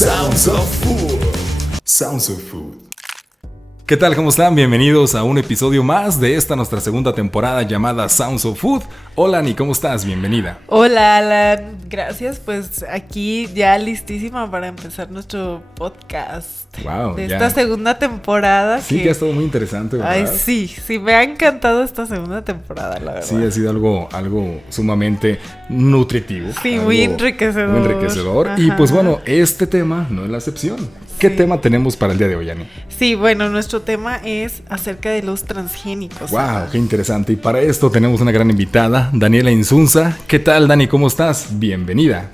Sounds of Food. Sounds of Food. ¿Qué tal? ¿Cómo están? Bienvenidos a un episodio más de esta nuestra segunda temporada llamada Sounds of Food. Hola, Ani, ¿cómo estás? Bienvenida. Hola, Alan. Gracias, pues aquí ya listísima para empezar nuestro podcast. Wow, de esta segunda temporada. Sí, que ha estado muy interesante, ¿verdad? Ay, sí, me ha encantado esta segunda temporada, la verdad. Sí, ha sido algo sumamente nutritivo. Sí, muy enriquecedor. Muy enriquecedor. Ajá. Y pues bueno, este tema no es la excepción. ¿Qué tema tenemos para el día de hoy, Ani? Sí, bueno, nuestro tema es acerca de los transgénicos. ¡Wow! ¡Qué interesante! Y para esto tenemos una gran invitada, Daniela Insunza. ¿Qué tal, Dani? ¿Cómo estás? Bienvenida.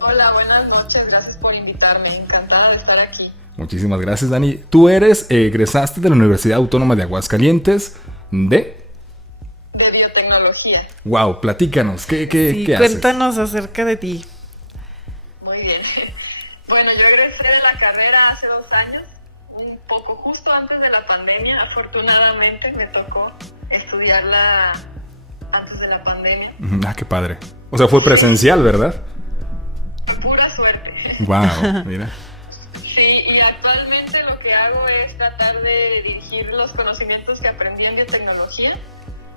Hola, buenas noches. Gracias por invitarme. Encantada de estar aquí. Muchísimas gracias, Dani. Tú egresaste de la Universidad Autónoma de Aguascalientes de biotecnología. ¡Wow! Platícanos. ¿Qué haces? Cuéntanos acerca de ti. Muy bien. Bueno, yo egresé de la carrera hace 2 años, un poco justo antes de la pandemia. Afortunadamente me tocó estudiarla antes de la pandemia. Ah, qué padre. O sea, fue presencial, sí. ¿Verdad? Fue pura suerte. Wow, mira. Sí, y actualmente lo que hago es tratar de dirigir los conocimientos que aprendí en biotecnología,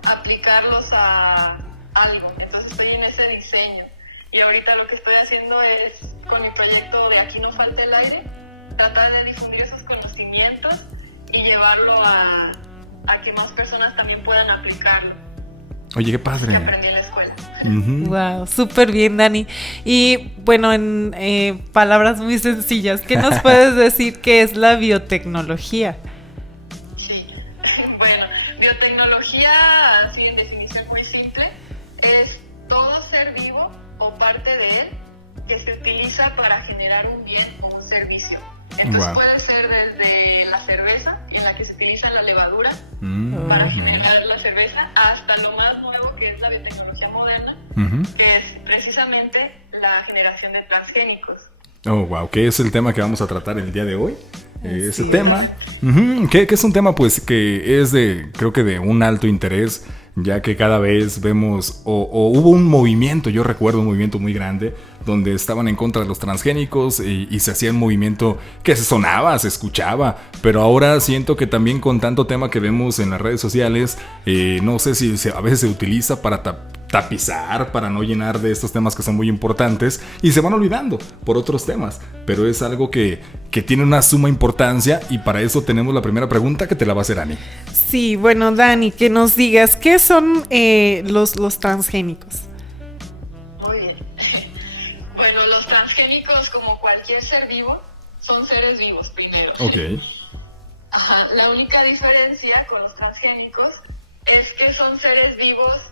aplicarlos a algo. Entonces estoy en ese diseño. Y ahorita lo que estoy haciendo es, con mi proyecto de Aquí no falta el aire, tratar de difundir esos conocimientos y llevarlo a que más personas también puedan aplicarlo. Oye, qué padre. Que aprendí en la escuela. Uh-huh. Wow, súper bien, Dani. Y bueno, en palabras muy sencillas, ¿qué nos puedes decir qué es la biotecnología? Sí, bueno, biotecnología, así en definición muy simple, es todo ser vivo o parte de él que se utiliza para generar un bien o un servicio. Entonces puede ser desde la cerveza, en la que se utiliza la levadura para generar la cerveza, hasta lo más nuevo que es la biotecnología moderna, que es precisamente la generación de transgénicos. Oh, wow, ¿qué es el tema que vamos a tratar el día de hoy? Ese Justamente. Tema, que es un tema pues que es creo que de un alto interés, ya que cada vez vemos, o hubo un movimiento, yo recuerdo un movimiento muy grande, donde estaban en contra de los transgénicos y se hacía un movimiento que se sonaba, se escuchaba, pero ahora siento que también con tanto tema que vemos en las redes sociales, no sé si a veces se utiliza para tapizar, para no llenar de estos temas que son muy importantes y se van olvidando por otros temas, pero es algo que tiene una suma importancia y para eso tenemos la primera pregunta que te la va a hacer Ani. Sí, bueno, Dani, que nos digas, ¿qué son los transgénicos? Muy bien. Bueno, los transgénicos, como cualquier ser vivo, son seres vivos primero. Okay. Ajá, la única diferencia con los transgénicos es que son seres vivos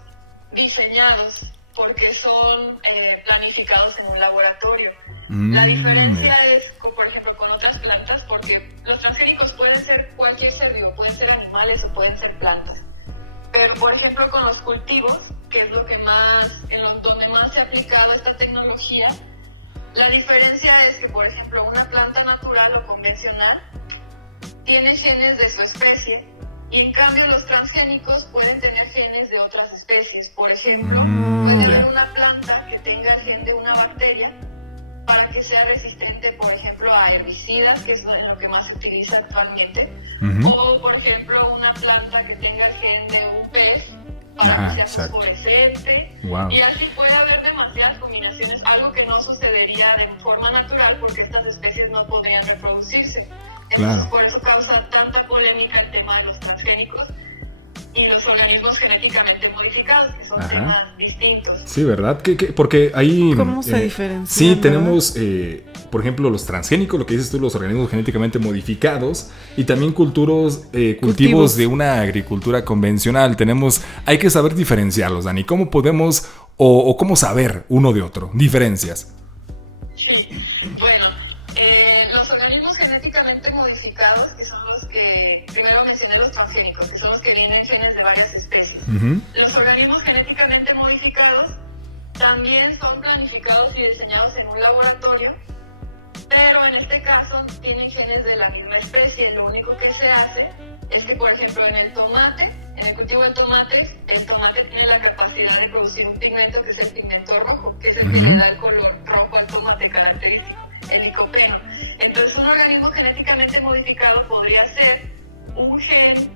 diseñados porque son planificados en un laboratorio. La diferencia es, por ejemplo, con otras plantas, porque los transgénicos pueden ser cualquier ser vivo, pueden ser animales o pueden ser plantas. Pero, por ejemplo, con los cultivos, que es lo que donde más se ha aplicado esta tecnología, la diferencia es que, por ejemplo, una planta natural o convencional tiene genes de su especie y, en cambio, los transgénicos pueden tener genes de otras especies. Por ejemplo, puede haber una planta que tenga el gen de una bacteria para que sea resistente, por ejemplo, a herbicidas, que es en lo que más se utiliza actualmente, o, por ejemplo, una planta que tenga el gen de un pez para que sea fosforescente, y así puede haber demasiadas combinaciones, algo que no sucedería de forma natural porque estas especies no podrían reproducirse. Entonces, por eso causa tanta polémica el tema de los transgénicos y los organismos genéticamente modificados, que son temas distintos. Sí, ¿verdad? Porque ahí... ¿Cómo se diferencian? Sí, tenemos, por ejemplo, los transgénicos, lo que dices tú, los organismos genéticamente modificados, y también cultivos de una agricultura convencional. Hay que saber diferenciarlos, Dani. ¿Cómo podemos, o cómo saber uno de otro? Diferencias. Sí, bueno, los organismos genéticamente modificados, que son los que, primero mencioné los transgénicos, que son los que vienen genes de varias especies. Los organismos genéticamente modificados también son planificados y diseñados en un laboratorio, pero en este caso tienen genes de la misma especie. Lo único que se hace es que, por ejemplo, en el tomate, en el cultivo del tomate, el tomate tiene la capacidad de producir un pigmento que es el pigmento rojo, que es el que le da el color rojo al tomate característico, el licopeno. Entonces, un organismo genéticamente modificado podría ser un gen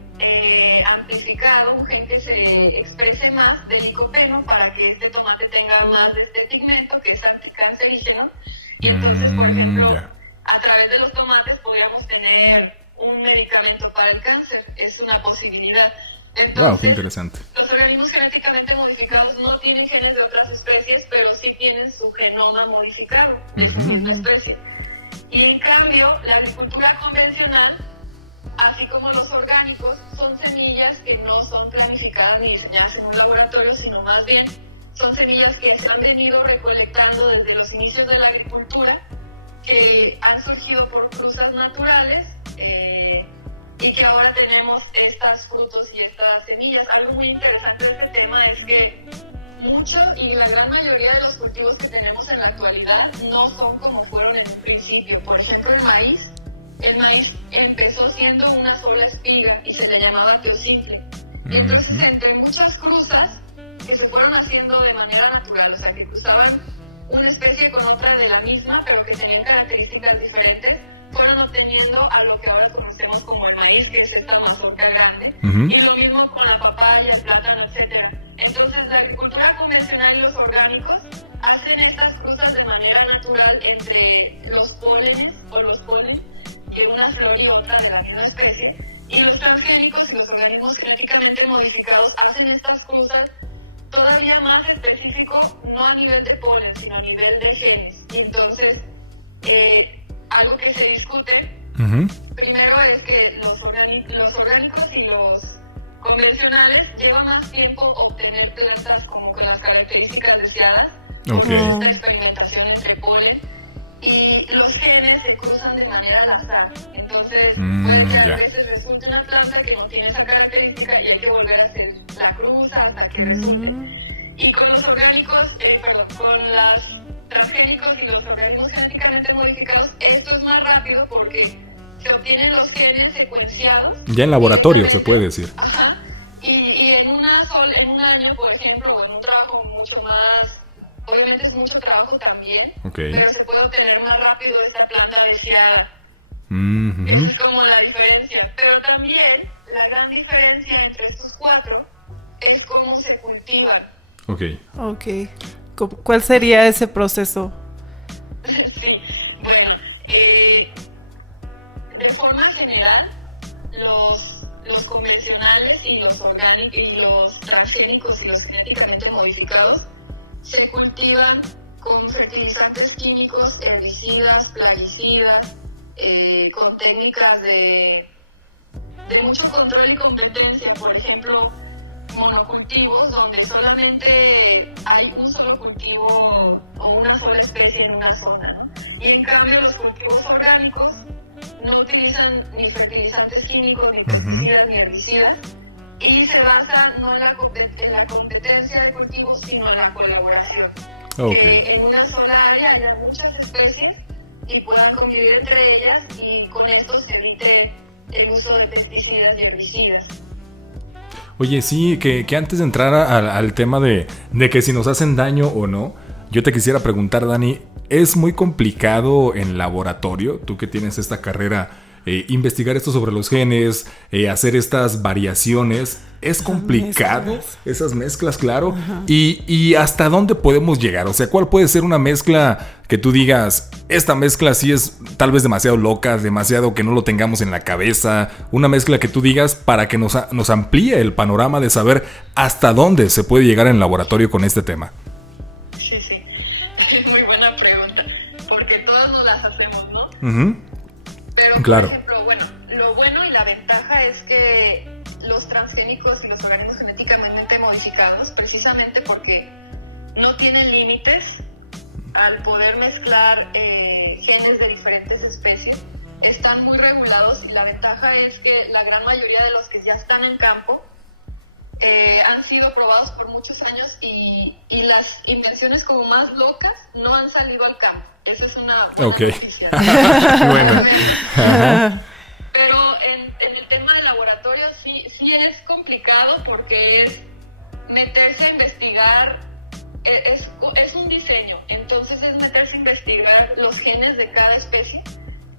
amplificado, un gen que se exprese más del licopeno para que este tomate tenga más de este pigmento que es anticancerígeno. Y entonces, por ejemplo, a través de los tomates podríamos tener un medicamento para el cáncer. Es una posibilidad. Entonces, los organismos genéticamente modificados no tienen genes de otras especies, pero sí tienen su genoma modificado de su misma especie. Y en cambio, la agricultura convencional, así como los orgánicos, son semillas que no son planificadas ni diseñadas en un laboratorio, sino más bien son semillas que se han venido recolectando desde los inicios de la agricultura, que han surgido por cruzas naturales, y que ahora tenemos estos frutos y estas semillas. Algo muy interesante de este tema es que mucho y la gran mayoría de los cultivos que tenemos en la actualidad no son como fueron en un principio. Por ejemplo, el maíz empezó siendo una sola espiga y se le llamaba teosimple. Y entonces, entre muchas cruzas que se fueron haciendo de manera natural, o sea, que cruzaban una especie con otra de la misma, pero que tenían características diferentes, fueron obteniendo a lo que ahora conocemos como el maíz, que es esta mazorca grande, y lo mismo con la papaya, el plátano, etcétera. Entonces, la agricultura convencional y los orgánicos hacen estas cruzas de manera natural entre los pólenes o los polen de una flor y otra de la misma especie, y los transgénicos y los organismos genéticamente modificados hacen estas cruzas todavía más específico, no a nivel de polen, sino a nivel de genes. Y entonces, algo que se discute, primero es que los orgánicos y los convencionales lleva más tiempo obtener plantas como con las características deseadas, porque es esta experimentación entre polen, y los genes se cruzan de manera al azar. Entonces puede que a veces resulte una planta que no tiene esa característica y hay que volver a hacer la cruza hasta que resulte. Y con los orgánicos, con las transgénicos y los organismos genéticamente modificados, esto es más rápido porque se obtienen los genes secuenciados ya en laboratorio, se puede decir. Ajá. Y en un año, por ejemplo, o en un trabajo mucho más, obviamente es mucho trabajo también, pero se puede obtener más rápido esta planta deseada. Esa es como la diferencia. Pero también la gran diferencia entre estos cuatro es cómo se cultivan. ¿Cuál sería ese proceso? Sí, bueno, de forma general, los convencionales y los orgánicos y los transgénicos y los genéticamente modificados se cultivan con fertilizantes químicos, herbicidas, plaguicidas, con técnicas de mucho control y competencia. Por ejemplo, monocultivos donde solamente hay un solo cultivo o una sola especie en una zona, ¿no? Y en cambio los cultivos orgánicos no utilizan ni fertilizantes químicos, ni pesticidas, ni herbicidas, y se basa no en la competencia de cultivos, sino en la colaboración. Que en una sola área haya muchas especies y puedan convivir entre ellas, y con esto se evite el uso de pesticidas y herbicidas. Oye, sí, que antes de entrar al tema de que si nos hacen daño o no, yo te quisiera preguntar, Dani, ¿es muy complicado en laboratorio, tú que tienes esta carrera, investigar esto sobre los genes, hacer estas variaciones? ¿Es complicado esas mezclas, claro? ¿Y hasta dónde podemos llegar? O sea, ¿cuál puede ser una mezcla que tú digas, esta mezcla sí es tal vez demasiado loca, demasiado que no lo tengamos en la cabeza? Una mezcla que tú digas para que nos amplíe el panorama de saber hasta dónde se puede llegar en laboratorio con este tema. Sí, muy buena pregunta, porque todas nos las hacemos, ¿no? Pero, por ejemplo, bueno, lo bueno y la ventaja es que los transgénicos y los organismos genéticamente modificados, precisamente porque no tienen límites al poder mezclar genes de diferentes especies, están muy regulados, y la ventaja es que la gran mayoría de los que ya están en campo han sido probados por muchos años, y las invenciones como más locas no han salido al campo. Esa es una buena noticia, ¿no? Al menos. Pero en el tema de laboratorio sí es complicado porque es meterse a investigar, es un diseño, entonces es meterse a investigar los genes de cada especie,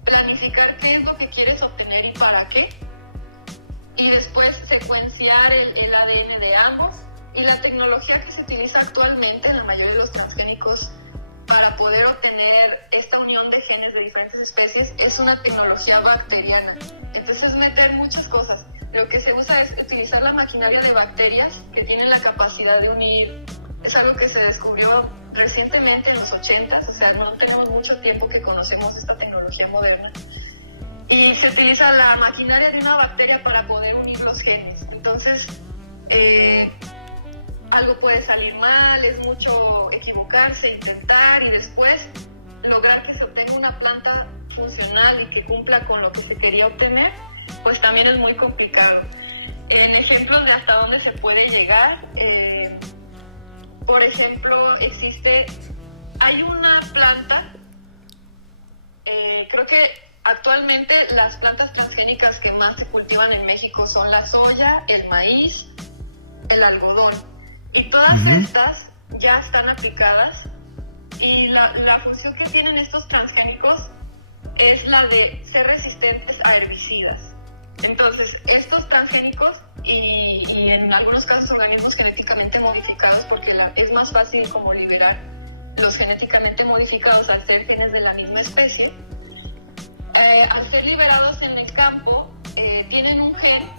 planificar qué es lo que quieres obtener y para qué, y después secuenciar el ADN de ambos. Y la tecnología que se utiliza actualmente en la mayoría de los transgénicos para poder obtener esta unión de genes de diferentes especies es una tecnología bacteriana. Entonces meter muchas cosas. Lo que se usa es utilizar la maquinaria de bacterias que tienen la capacidad de unir. Es algo que se descubrió recientemente en los 80s, o sea, no tenemos mucho tiempo que conocemos esta tecnología moderna. Y se utiliza la maquinaria de una bacteria para poder unir los genes. Entonces, algo puede salir mal, es mucho equivocarse, intentar y después lograr que se obtenga una planta funcional y que cumpla con lo que se quería obtener, pues también es muy complicado. En ejemplos de hasta dónde se puede llegar, por ejemplo, hay una planta, creo que actualmente las plantas transgénicas que más se cultivan en México son la soya, el maíz, el algodón. Y todas estas ya están aplicadas y la función que tienen estos transgénicos es la de ser resistentes a herbicidas. Entonces, estos transgénicos y en algunos casos organismos genéticamente modificados, porque es más fácil como liberar los genéticamente modificados al ser genes de la misma especie, al ser liberados en el campo, tienen un gen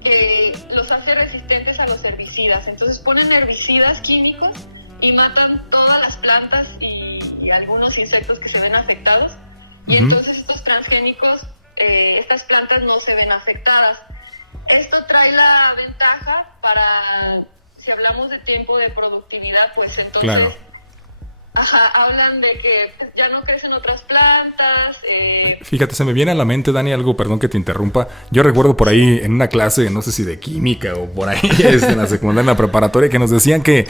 que los hace resistentes a los herbicidas. Entonces ponen herbicidas químicos y matan todas las plantas y algunos insectos que se ven afectados. Y entonces estos transgénicos, estas plantas no se ven afectadas. Esto trae la ventaja para, si hablamos de tiempo de productividad, pues entonces... Claro. Hablan de que ya no crecen otras plantas. Fíjate, se me viene a la mente, Dani, algo, perdón que te interrumpa. Yo recuerdo por ahí en una clase, no sé si de química o por ahí, en la secundaria, en la preparatoria, que nos decían que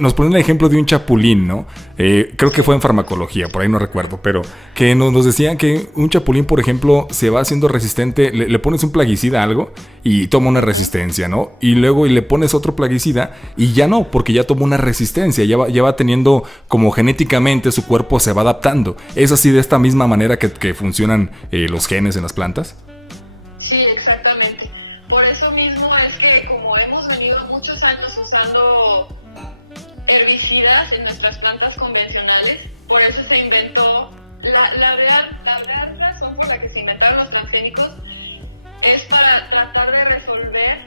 nos ponían el ejemplo de un chapulín, ¿no? Creo que fue en farmacología, por ahí no recuerdo, pero que nos decían que un chapulín, por ejemplo, se va haciendo resistente, le pones un plaguicida a algo y toma una resistencia, ¿no? Y luego le pones otro plaguicida y ya no, porque ya toma una resistencia, ya va teniendo, como genéticamente su cuerpo se va adaptando. ¿Es así de esta misma manera que funcionan los genes en las plantas? Sí, exactamente. Por eso mismo es que como hemos venido muchos años usando herbicidas en nuestras plantas convencionales, por eso se inventó, la real razón por la que se inventaron los transgénicos es para tratar de resolver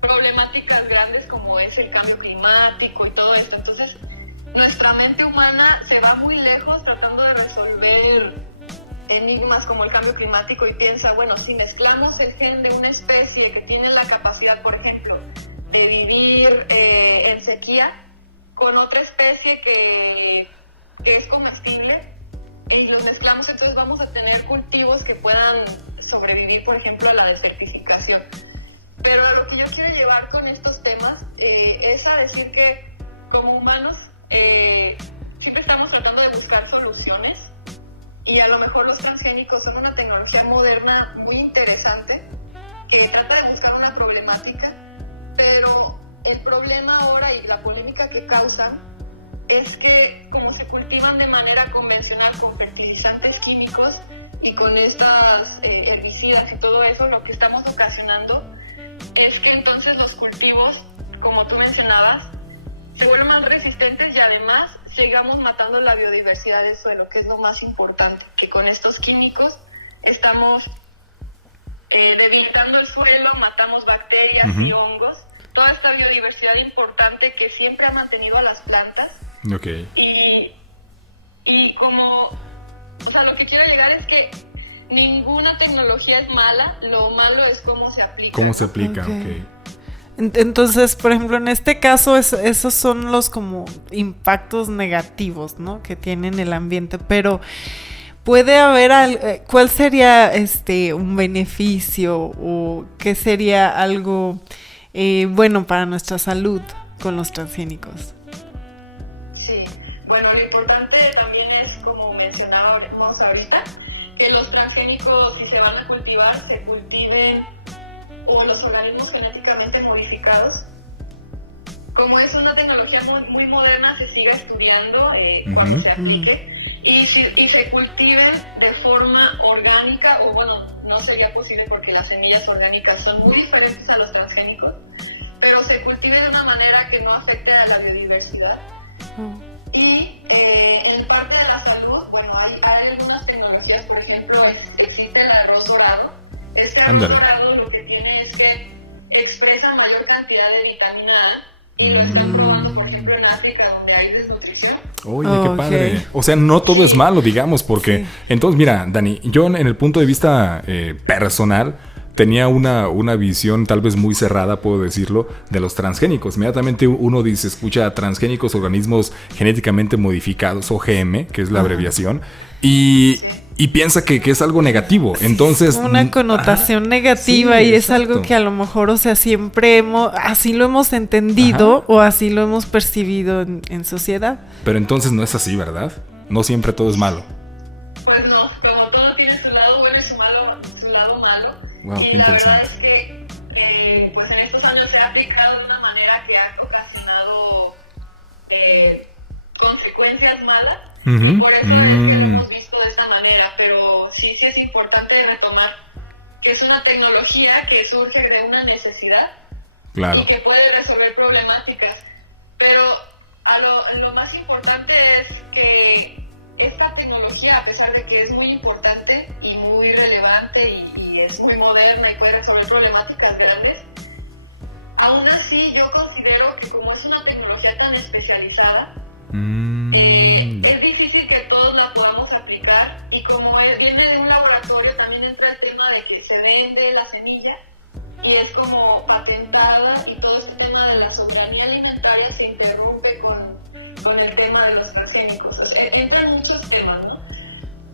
problemáticas grandes como es el cambio climático y todo esto. Entonces, nuestra mente humana se va muy lejos tratando de resolver enigmas como el cambio climático y piensa, bueno, si mezclamos el gen de una especie que tiene la capacidad, por ejemplo, de vivir en sequía con otra especie que es comestible y los mezclamos, entonces vamos a tener cultivos que puedan sobrevivir, por ejemplo, a la desertificación. Pero a lo que yo quiero llevar con estos temas es a decir que como humanos siempre estamos tratando de buscar soluciones y a lo mejor los transgénicos son una tecnología moderna muy interesante que trata de buscar una problemática, pero el problema ahora y la polémica que causan es que como se cultivan de manera convencional con fertilizantes químicos y con estas herbicidas y todo eso, lo que estamos ocasionando es que entonces los cultivos, como tú mencionabas, se vuelven más resistentes y además sigamos matando la biodiversidad del suelo, que es lo más importante, que con estos químicos estamos debilitando el suelo, matamos bacterias y hongos, toda esta biodiversidad importante que siempre ha mantenido a las plantas. Okay. Y como, o sea, lo que quiero llegar es que ninguna tecnología es mala, lo malo es cómo se aplica, ¿cómo ¿no? se aplica? Okay. Entonces, por ejemplo, en este caso, esos son los como impactos negativos, ¿no? Que tiene en el ambiente, pero puede haber, ¿cuál sería un beneficio o qué sería algo bueno para nuestra salud con los transgénicos? Sí, bueno, lo importante también es, como mencionábamos ahorita, que los transgénicos, si se van a cultivar, se cultiven, o los organismos genéticamente modificados. Como es una tecnología muy moderna, se siga estudiando cuando se aplique, y se cultiven de forma orgánica, o bueno, no sería posible porque las semillas orgánicas son muy diferentes a los transgénicos, pero se cultive de una manera que no afecte a la biodiversidad. Y en parte de la salud, bueno, hay algunas tecnologías, por ejemplo, existe el arroz dorado. Este arroz dorado lo que tiene es que expresa mayor cantidad de vitamina A, y lo están probando, por ejemplo, en África, donde hay desnutrición. Oye, qué padre. O sea, no todo es malo, digamos, porque... Entonces, mira, Dani, yo en el punto de vista personal tenía una visión tal vez muy cerrada, puedo decirlo, de los transgénicos. Inmediatamente uno escucha transgénicos, organismos genéticamente modificados, OGM, que es la abreviación, y piensa que es algo negativo. Entonces, una connotación negativa, y es algo que a lo mejor, o sea, siempre así lo hemos entendido o así lo hemos percibido en sociedad. Pero entonces no es así, ¿verdad? No siempre todo es malo. Pues no, como todo tiene su lado bueno y su lado malo. Wow, y la verdad es que pues en estos años se ha aplicado de una manera que ha ocasionado consecuencias malas, y por eso es que lo hemos visto de esta manera. Pero sí es importante retomar que es una tecnología que surge de una necesidad, claro, y que puede resolver problemáticas. Pero lo más importante es que esta tecnología, a pesar de que es muy importante y muy relevante y es muy moderna y puede resolver problemáticas grandes, aún así yo considero que como es una tecnología tan especializada, es difícil que todos la podamos aplicar, y como viene de un laboratorio, también entra el tema de que se vende la semilla y es como patentada, y todo este tema de la soberanía alimentaria se interrumpe con el tema de los transgénicos. O sea, entran muchos temas, ¿no?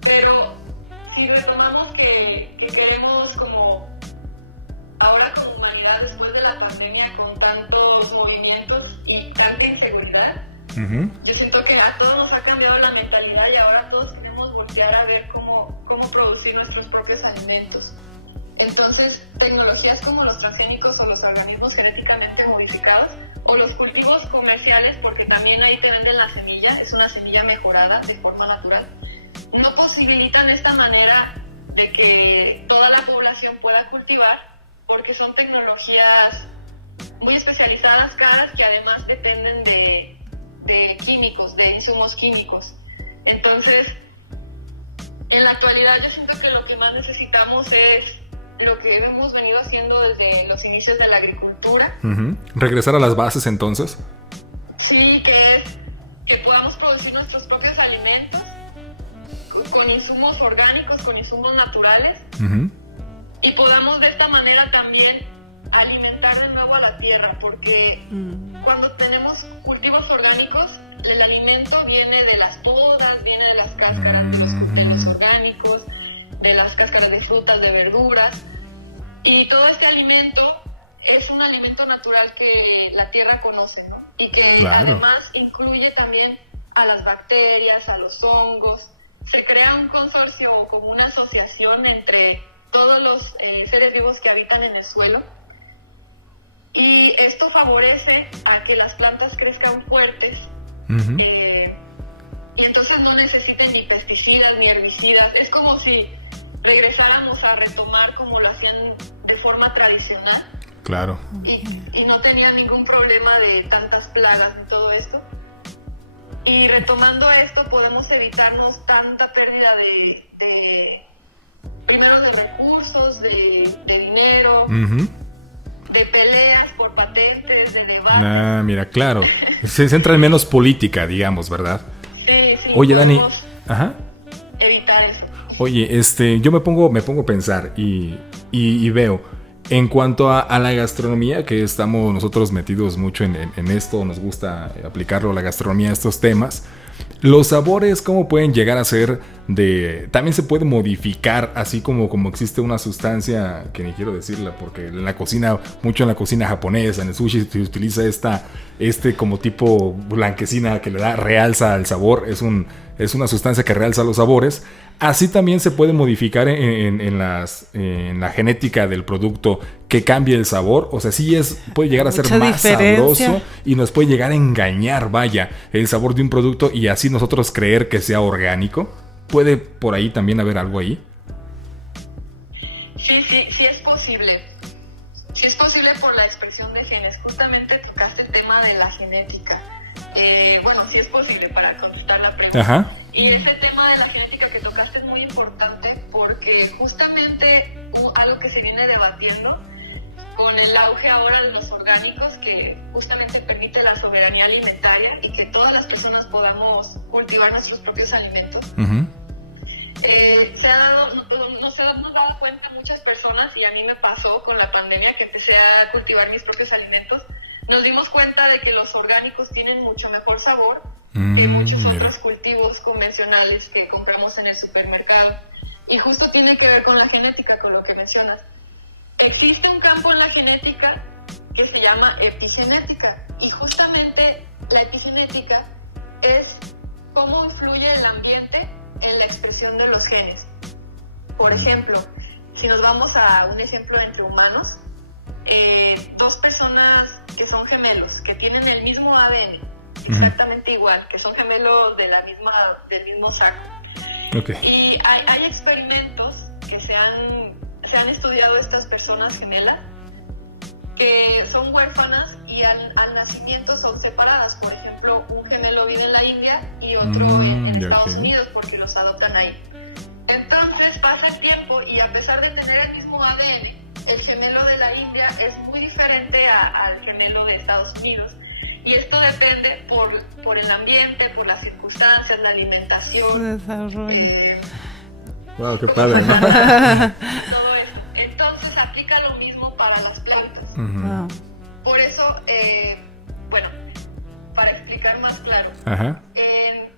Pero si retomamos que queremos, como ahora como humanidad, después de la pandemia, con tantos movimientos y tanta inseguridad, yo siento que a todos nos ha cambiado la mentalidad, y ahora todos queremos voltear a ver cómo producir nuestros propios alimentos. Entonces, tecnologías como los transgénicos o los organismos genéticamente modificados, o los cultivos comerciales, porque también ahí te venden la semilla, es una semilla mejorada de forma natural, no posibilitan esta manera de que toda la población pueda cultivar, porque son tecnologías muy especializadas, caras, que además dependen de químicos, de insumos químicos. Entonces, en la actualidad yo siento que lo que más necesitamos es lo que hemos venido haciendo desde los inicios de la agricultura. ¿Regresar a las bases entonces? Sí, que es que podamos producir nuestros propios alimentos con insumos orgánicos, con insumos naturales, y podamos de esta manera también alimentar de nuevo a la tierra, porque cuando tenemos cultivos orgánicos, el alimento viene de las podas, viene de las cáscaras de los orgánicos, de las cáscaras de frutas, de verduras, y todo este alimento es un alimento natural que la tierra conoce, ¿no? Y que además incluye también a las bacterias, a los hongos. Se crea un consorcio, o como una asociación entre todos los seres vivos que habitan en el suelo, y esto favorece a que las plantas crezcan fuertes, y entonces no necesiten ni pesticidas ni herbicidas. Es como si regresáramos a retomar como lo hacían de forma tradicional. Claro. Y no tenían ningún problema de tantas plagas ni todo esto. Y retomando esto, podemos evitarnos tanta pérdida primero de recursos, de dinero, de peleas por patentes, de debates. Mira, claro. Se centra en menos política, digamos, ¿verdad? Sí, oye, podemos evitar eso. Oye, yo me pongo a pensar y veo, en cuanto a la gastronomía, que estamos nosotros metidos mucho en esto, nos gusta aplicarlo a la gastronomía, a estos temas. Los sabores, ¿cómo pueden llegar a ser también se puede modificar, así como existe una sustancia, que ni quiero decirla, porque en la cocina, mucho en la cocina japonesa, en el sushi se utiliza como tipo blanquecina que le realza al sabor, es una sustancia que realza los sabores. Así también se puede modificar en la genética del producto que cambie el sabor. O sea, sí puede llegar a ser más sabroso y nos puede llegar a engañar, vaya, el sabor de un producto y así nosotros creer que sea orgánico. ¿Puede por ahí también haber algo ahí? Sí es posible. Sí es posible por la expresión de genes. Justamente tocaste el tema de la genética. Bueno, sí es posible para contestar la pregunta. Ajá. Y ese tema de la genética que tocaste es muy importante porque justamente algo que se viene debatiendo con el auge ahora de los orgánicos, que justamente permite la soberanía alimentaria y que todas las personas podamos cultivar nuestros propios alimentos. Uh-huh. Nos hemos dado cuenta muchas personas, y a mí me pasó con la pandemia que empecé a cultivar mis propios alimentos. Nos dimos cuenta de que los orgánicos tienen mucho mejor sabor que muchos otros cultivos convencionales que compramos en el supermercado. Y justo tiene que ver con la genética, con lo que mencionas. Existe un campo en la genética que se llama epigenética, y justamente la epigenética es cómo influye el ambiente en la expresión de los genes. Por ejemplo, si nos vamos a un ejemplo entre humanos, dos personas que son gemelos, que tienen el mismo ADN, exactamente igual, que son gemelos del mismo saco. Okay. Y hay experimentos que se han estudiado estas personas gemelas, que son huérfanas y al nacimiento son separadas. Por ejemplo, un gemelo vive en la India y otro en Estados Unidos, porque los adoptan ahí. Entonces pasa el tiempo y a pesar de tener el mismo ADN, el gemelo de la India es muy diferente al gemelo de Estados Unidos. Y esto depende por el ambiente, por las circunstancias, la alimentación, Wow, cómo fue tratado, todo esto. Entonces aplica lo mismo para las plantas. Uh-huh. Por eso, bueno, para explicar más claro, Ajá. en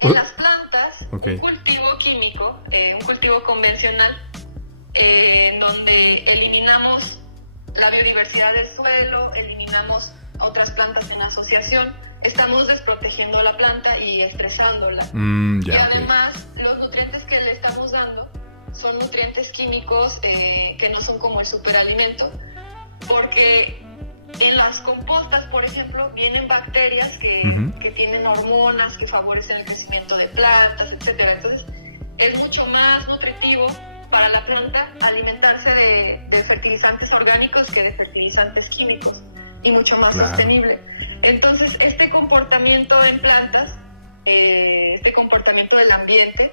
las plantas, Okay. un cultivo químico, un cultivo convencional, en donde eliminamos la biodiversidad del suelo, eliminamos otras plantas en asociación, estamos desprotegiendo la planta y estresándola. Y además, los nutrientes que le estamos dando son nutrientes químicos que no son como el superalimento, porque en las compostas, por ejemplo, vienen bacterias que tienen hormonas que favorecen el crecimiento de plantas, etcétera. Entonces, es mucho más nutritivo para la planta alimentarse de fertilizantes orgánicos que de fertilizantes químicos, y mucho más sostenible. Entonces, este comportamiento en plantas, este comportamiento del ambiente,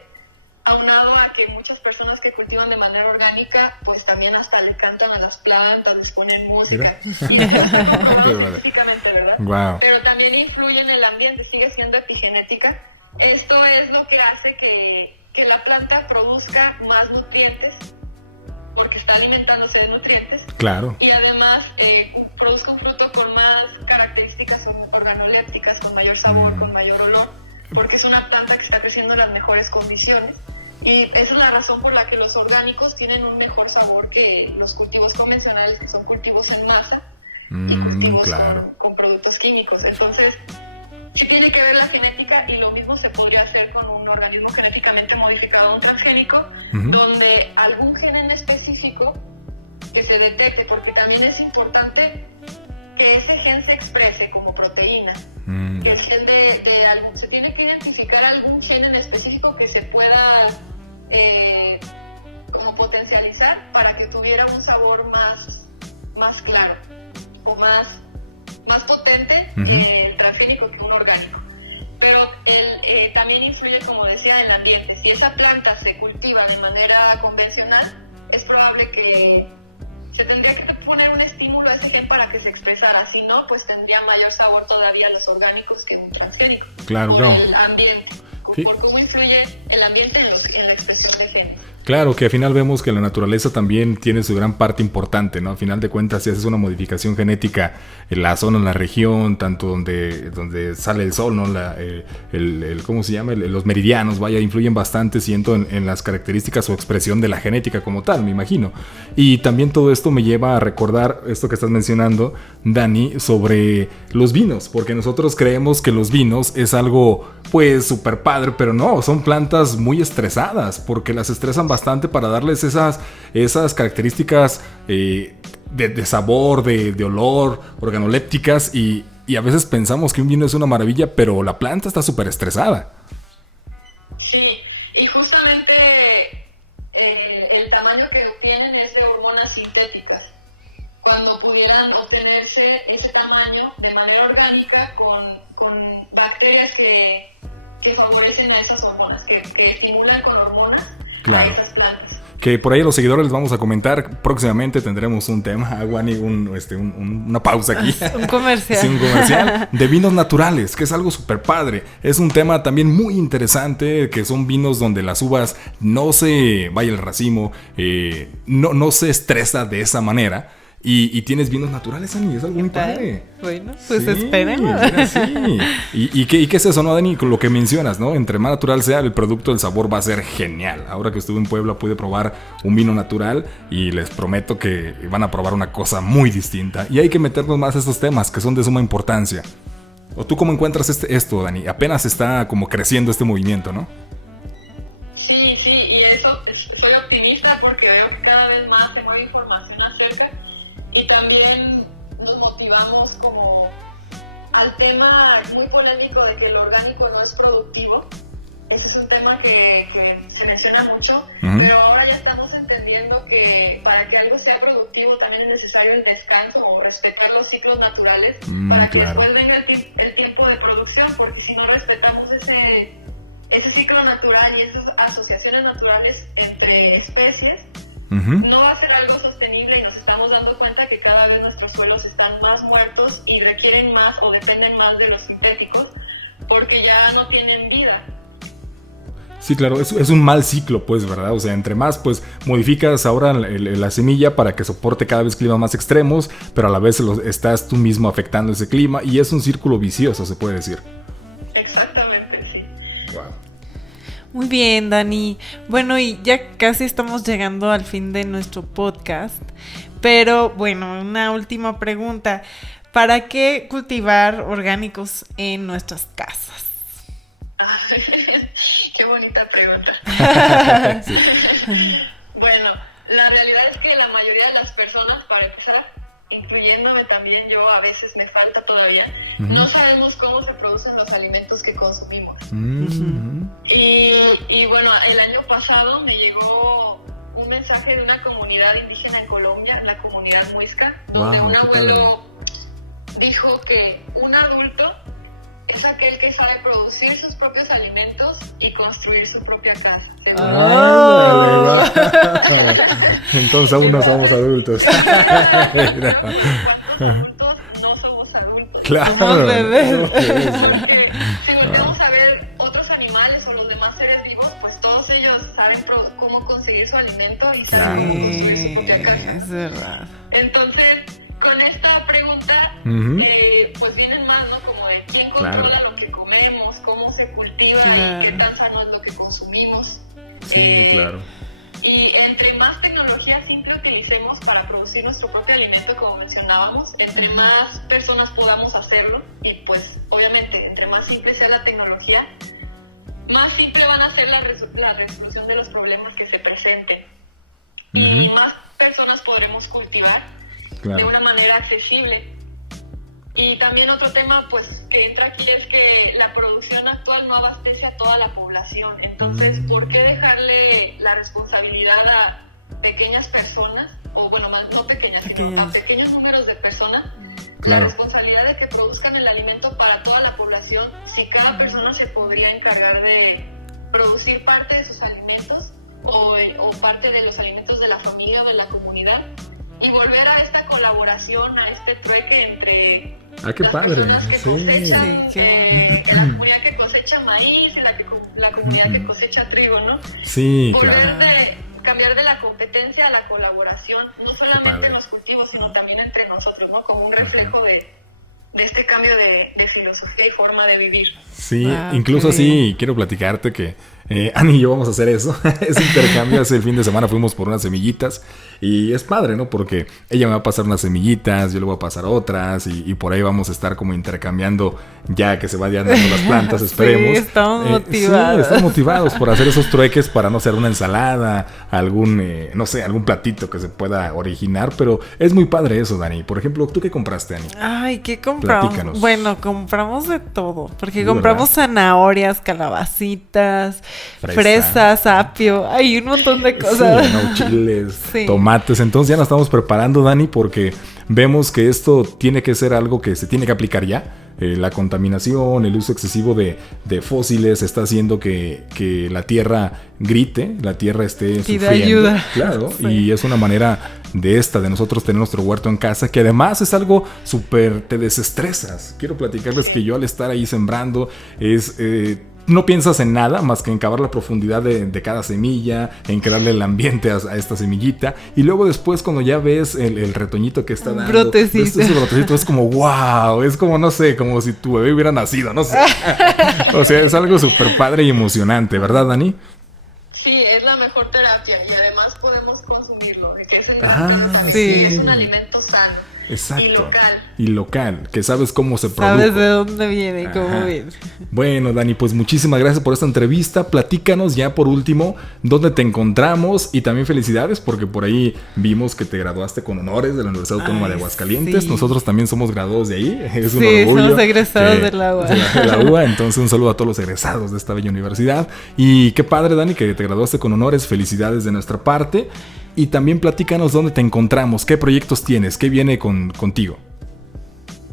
aunado a que muchas personas que cultivan de manera orgánica, pues también hasta le cantan a las plantas, les ponen música. Y esto no está comprobado científicamente, ¿verdad? Wow. Pero también influye en el ambiente, sigue siendo epigenética. Esto es lo que hace que la planta produzca más nutrientes, porque está alimentándose de nutrientes. Claro. Y además produzca un fruto con más características organolépticas, con mayor sabor, con mayor olor, porque es una planta que está creciendo en las mejores condiciones. Y esa es la razón por la que los orgánicos tienen un mejor sabor que los cultivos convencionales, que son cultivos en masa y cultivos claro. con productos químicos. Entonces, sí tiene que ver la genética, y lo mismo se podría hacer con un organismo genéticamente modificado, un transgénico, donde algún gen en específico que se detecte, porque también es importante que ese gen se exprese como proteína, que el gen se tiene que identificar algún gen en específico que se pueda como potencializar para que tuviera un sabor más claro o más potente el transgénico que un orgánico. Pero también influye, como decía, en el ambiente. Si esa planta se cultiva de manera convencional, es probable que se tendría que poner un estímulo a ese gen para que se expresara. Si no, pues tendría mayor sabor todavía los orgánicos que un transgénico. Claro, por el ambiente, por cómo influye el ambiente en la expresión de genes. Claro, que al final vemos que la naturaleza también tiene su gran parte importante, ¿no? Al final de cuentas, si haces una modificación genética en la zona, en la región, tanto donde sale el sol, ¿no? ¿Cómo se llama? Los meridianos, vaya, influyen bastante, siento, en las características o expresión de la genética como tal, me imagino. Y también todo esto me lleva a recordar esto que estás mencionando, Dani, sobre los vinos, porque nosotros creemos que los vinos es algo, pues, súper padre, pero no, son plantas muy estresadas, porque las estresan bastante para darles esas características de sabor, de olor, organolépticas, y a veces pensamos que un vino es una maravilla, pero la planta está súper estresada. Sí, y justamente el tamaño que obtienen es de hormonas sintéticas, cuando pudieran obtenerse ese tamaño de manera orgánica con bacterias que favorecen a esas hormonas, que estimulan con hormonas a esas plantas. Que por ahí a los seguidores les vamos a comentar, próximamente tendremos un tema, Wani, una pausa aquí. Un comercial. Sí, un comercial de vinos naturales, que es algo súper padre. Es un tema también muy interesante, que son vinos donde las uvas no se, vaya el racimo, no se estresa de esa manera. Y tienes vinos naturales, Dani, es algo muy padre. Bueno, pues sí, esperemos. Sí. ¿Y qué es eso, no, Dani? Con lo que mencionas, ¿no? Entre más natural sea, el producto, el sabor va a ser genial. Ahora que estuve en Puebla pude probar un vino natural y les prometo que van a probar una cosa muy distinta. Y hay que meternos más a estos temas que son de suma importancia. ¿O tú cómo encuentras esto, Dani? Apenas está como creciendo este movimiento, ¿no? Sí, y eso, soy optimista porque veo que cada vez más se mueve información acerca. Y también nos motivamos como al tema muy polémico de que lo orgánico no es productivo. Ese es un tema que se menciona mucho, pero ahora ya estamos entendiendo que para que algo sea productivo también es necesario el descanso o respetar los ciclos naturales para que después venga el tiempo de producción, porque si no respetamos ese ciclo natural y esas asociaciones naturales entre especies, no va a ser algo sostenible, y nos estamos dando cuenta que cada vez nuestros suelos están más muertos y requieren más o dependen más de los sintéticos porque ya no tienen vida. Sí, claro, es un mal ciclo, pues, ¿verdad? O sea, entre más, pues, modificas ahora la semilla para que soporte cada vez climas más extremos, pero a la vez estás tú mismo afectando ese clima, y es un círculo vicioso, se puede decir. Exactamente, sí. Wow. Muy bien, Dani. Bueno, y ya casi estamos llegando al fin de nuestro podcast, pero bueno, una última pregunta. ¿Para qué cultivar orgánicos en nuestras casas? Qué bonita pregunta. Bueno, la realidad es que la mayoría de las personas, para empezar, incluyéndome también, yo a veces me falta todavía, no sabemos cómo se producen los alimentos que consumimos. Y bueno, el año pasado me llegó un mensaje de una comunidad indígena en Colombia, la comunidad Muisca, donde un abuelo dijo que un adulto es aquel que sabe producir sus propios alimentos y construir su propia casa, según la ideología. Entonces, somos adultos. Según esa definición, pues, ¿cuántos adultos no somos adultos? Claro. Porque si volteamos a ver otros animales o los demás seres vivos, pues todos ellos saben cómo conseguir su alimento y saben cómo construir su propia casa, ¿no? Entonces, con esta pregunta, pues vienen más, ¿no? Como de quién controla lo que comemos, cómo se cultiva y qué tan sano es lo que consumimos. Y entre más tecnología simple utilicemos para producir nuestro propio alimento, como mencionábamos, entre más personas podamos hacerlo, y pues obviamente entre más simple sea la tecnología, más simple van a ser la resolución de los problemas que se presenten. Y más personas podremos cultivar de una manera accesible. Y también otro tema, pues, que entra aquí es que la producción actual no abastece a toda la población. Entonces, ¿por qué dejarle la responsabilidad a pequeñas personas, o bueno, no pequeñas, sino a pequeños números de personas, la responsabilidad de que produzcan el alimento para toda la población, si cada persona se podría encargar de producir parte de sus alimentos o parte de los alimentos de la familia o de la comunidad? Y volver a esta colaboración, a este trueque entre las personas que cosechan, la comunidad que cosecha maíz y la comunidad que cosecha trigo, ¿no? Sí. Volver cambiar de la competencia a la colaboración, no solamente en los cultivos, sino también entre nosotros, ¿no? Como un reflejo de este cambio de filosofía y forma de vivir. Sí, incluso así quiero platicarte que Ani y yo vamos a hacer eso, ese intercambio. Hace el fin de semana fuimos por unas semillitas y es padre, ¿no? Porque ella me va a pasar unas semillitas, yo le voy a pasar otras y por ahí vamos a estar como intercambiando ya que se vayan dando las plantas, esperemos. Sí, estamos motivados. Sí, estamos motivados por hacer esos trueques para no ser una ensalada, algún, no sé, algún platito que se pueda originar, pero es muy padre eso, Dani. Por ejemplo, ¿tú qué compraste, Ani? Ay, ¿qué compramos? Platícanos. Bueno, compramos de todo, porque Sí, compramos ¿verdad? zanahorias, calabacitas, fresas, apio, hay un montón de cosas. Sí, ¿no? Chiles, Sí. tomates. Entonces ya nos estamos preparando, Dani, porque vemos que esto tiene que ser algo que se tiene que aplicar ya. La contaminación, el uso excesivo de fósiles está haciendo que la tierra grite, la tierra esté Pida sufriendo. ayuda. Claro, Sí. y es una manera de nosotros tener nuestro huerto en casa, que además es algo súper, te desestresas. Quiero platicarles Sí. que yo al estar ahí sembrando no piensas en nada más que en cavar la profundidad de cada semilla, en crearle el ambiente a esta semillita. Y luego después cuando ya ves el retoñito que está Un dando, brotecito. ese brotecito es como wow, es como no sé, como si tu bebé hubiera nacido, no sé. O sea, es algo súper padre y emocionante, ¿verdad, Dani? Sí, es la mejor terapia y además podemos consumirlo, que es el gran premio también. sí. Y es un alimento sano Exacto. y local. Y local, que sabes cómo se produjo. Sabes de dónde viene y cómo Ajá. viene. Bueno, Dani, pues muchísimas gracias por esta entrevista. Platícanos ya por último dónde te encontramos y también felicidades porque por ahí vimos que te graduaste con honores de la Universidad Autónoma de Aguascalientes. sí. Nosotros también somos graduados de ahí. Es un Sí, orgullo. somos egresados que- de la UA. de la UA. Entonces un saludo a todos los egresados de esta bella universidad. Y qué padre, Dani, que te graduaste con honores. Felicidades de nuestra parte. Y también platícanos dónde te encontramos, qué proyectos tienes, qué viene contigo.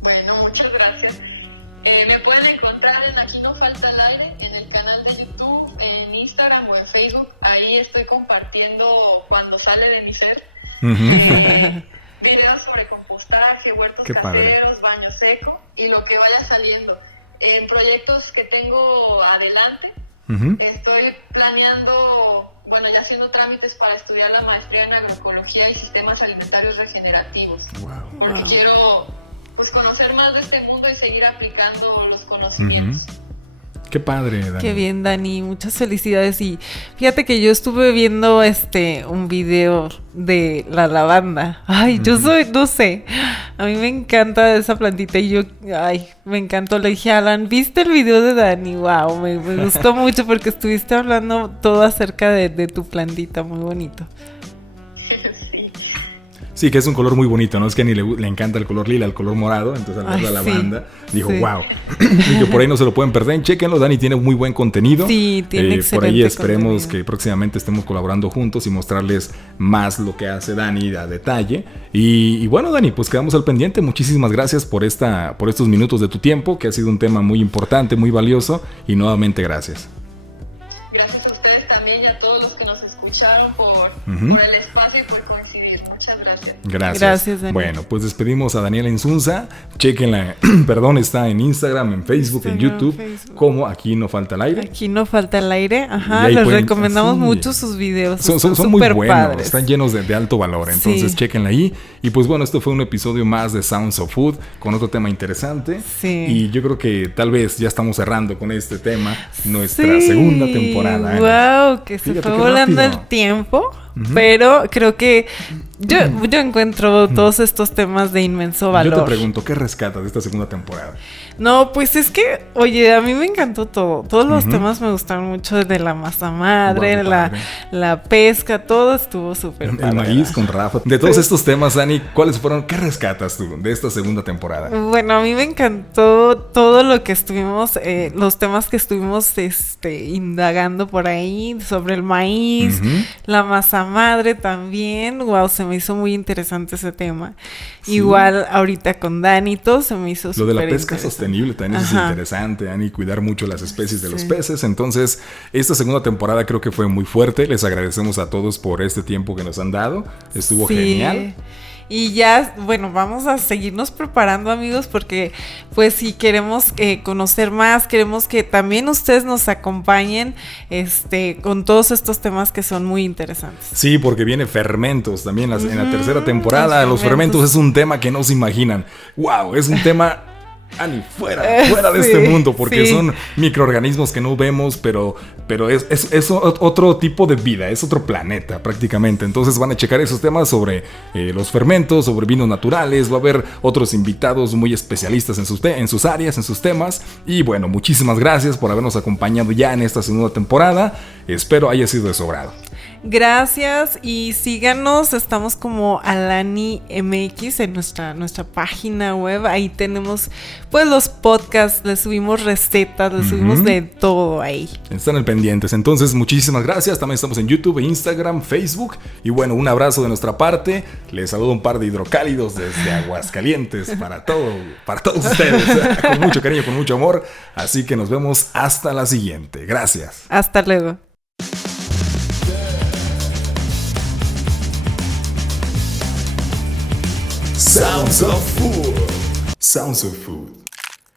Bueno, muchas gracias. Me pueden encontrar en Aquí No Falta el Aire, en el canal de YouTube, en Instagram o en Facebook. Ahí estoy compartiendo cuando sale de mi ser. Videos sobre compostaje, huertos Qué padre. caseros, baño seco y lo que vaya saliendo. En proyectos que tengo adelante, Ujú. estoy planeando, bueno, ya haciendo trámites para estudiar la maestría en agroecología y sistemas alimentarios regenerativos, porque quiero pues conocer más de este mundo y seguir aplicando los conocimientos. Qué padre, Dani. Qué bien, Dani, muchas felicidades. Y fíjate que yo estuve viendo un video de la lavanda. Ay, yo no sé, a mí me encanta esa plantita y me encantó. Le dije a Alan, ¿viste el video de Dani? Wow, me gustó mucho porque estuviste hablando todo acerca de tu plantita, muy bonito. Sí. Sí, que es un color muy bonito, ¿no? Es que a Ani le encanta el color lila, el color morado, entonces al ver la sí, lavanda dijo, sí. wow. Y que por ahí no se lo pueden perder, chéquenlo, Dani tiene muy buen contenido. Sí, tiene Por ahí excelente esperemos contenido. que próximamente estemos colaborando juntos y mostrarles más lo que hace Dani a detalle. Y bueno, Dani, pues quedamos al pendiente. Muchísimas gracias por estos minutos de tu tiempo, que ha sido un tema muy importante, muy valioso. Y nuevamente gracias. Gracias a ustedes también y a todos los que nos escucharon por el espacio y por coincidir. Muchas gracias. Gracias, Dani. Bueno, pues despedimos a Daniela Insunza. Chequenla, está en Instagram, en Facebook, en YouTube, Facebook. como Aquí No Falta el Aire. Aquí no falta el aire, Y ajá, ahí les pueden- recomendamos sí. mucho sus videos. Son están muy súper buenos, padres. están llenos de alto valor, entonces Sí. chequenla ahí. Y pues bueno, esto fue un episodio más de Sounds of Food con otro tema interesante. Sí. Y yo creo que tal vez ya estamos cerrando con este tema nuestra Sí. segunda temporada. Ana. Wow, que se Fíjate fue qué volando rápido. el tiempo, pero creo que yo encuentro todos estos temas de inmenso valor. Yo te pregunto, ¿qué rescatas de esta segunda temporada? No, pues es que, oye, a mí me encantó todo. Todos los temas me gustaron mucho, de la masa madre, Guau, qué la, padre. la pesca, todo estuvo súper El padre. maíz con Rafa. De todos estos temas, Dani, ¿cuáles fueron? ¿Qué rescatas tú de esta segunda temporada? Bueno, a mí me encantó todo lo que estuvimos, los temas que estuvimos indagando por ahí sobre el maíz, Ujú. la masa madre también. Wow, se me hizo muy interesante ese tema. Sí. Igual ahorita con Danito se me hizo Lo de la súper pesca interesante. sostenible también es Ajá. interesante, Dani, cuidar mucho las especies de los Sí. peces. Entonces, esta segunda temporada creo que fue muy fuerte. Les agradecemos a todos por este tiempo que nos han dado. Estuvo Sí. genial. Y ya, bueno, vamos a seguirnos preparando, amigos, porque pues si queremos conocer más, queremos que también ustedes nos acompañen con todos estos temas que son muy interesantes. Sí, porque viene fermentos también en la tercera temporada. Los fermentos es un tema que no se imaginan. ¡Wow! Es un tema fuera de Sí, este mundo, porque sí. son microorganismos que no vemos, pero es otro tipo de vida, es otro planeta prácticamente. Entonces van a checar esos temas sobre los fermentos, sobre vinos naturales. Va a haber otros invitados muy especialistas en sus áreas, en sus temas. Y bueno, muchísimas gracias por habernos acompañado ya en esta segunda temporada. Espero haya sido de su agrado. Gracias y síganos, estamos como Alani MX en nuestra página web, ahí tenemos pues los podcasts, les subimos recetas, les subimos de todo ahí. Están al pendientes, entonces muchísimas gracias, también estamos en YouTube, Instagram, Facebook y bueno, un abrazo de nuestra parte, les saludo un par de hidrocálidos desde Aguascalientes para todos ustedes, con mucho cariño, con mucho amor, así que nos vemos hasta la siguiente, gracias. Hasta luego. Sounds of Food. Sounds of Food.